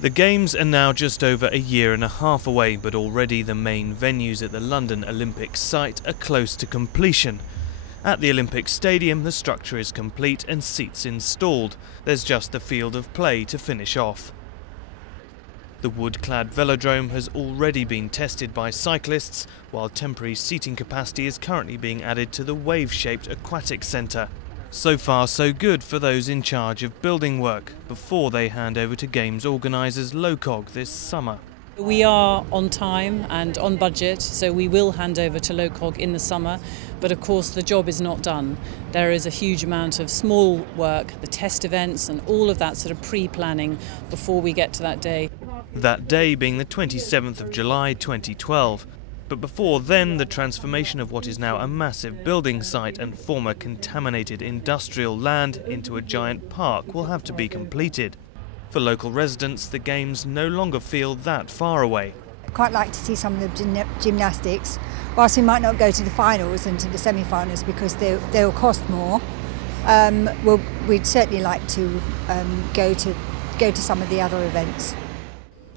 The Games are now just over a year and a half away, but already the main venues at the London Olympic site are close to completion. At the Olympic Stadium, the structure is complete and seats installed. There's just the field of play to finish off. The wood-clad velodrome has already been tested by cyclists, while temporary seating capacity is currently being added to the wave-shaped aquatic centre. So far so good for those in charge of building work, before they hand over to Games organisers LOCOG this summer. We are on time and on budget, so we will hand over to LOCOG in the summer, but of course the job is not done. There is a huge amount of small work, the test events and all of that sort of pre-planning before we get to that day. That day being the 27th of July 2012. But before then, the transformation of what is now a massive building site and former contaminated industrial land into a giant park will have to be completed. For local residents, the Games no longer feel that far away. I'd quite like to see some of the gymnastics, whilst we might not go to the finals and to the semi-finals because they'll cost more. We'd certainly like to go to some of the other events.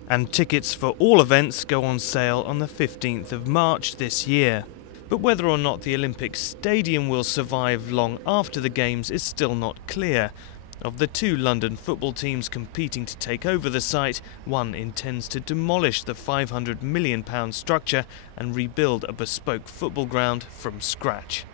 And tickets for all events go on sale on the 15th of March this year. But whether or not the Olympic Stadium will survive long after the Games is still not clear. Of the two London football teams competing to take over the site, one intends to demolish the £500 million structure and rebuild a bespoke football ground from scratch.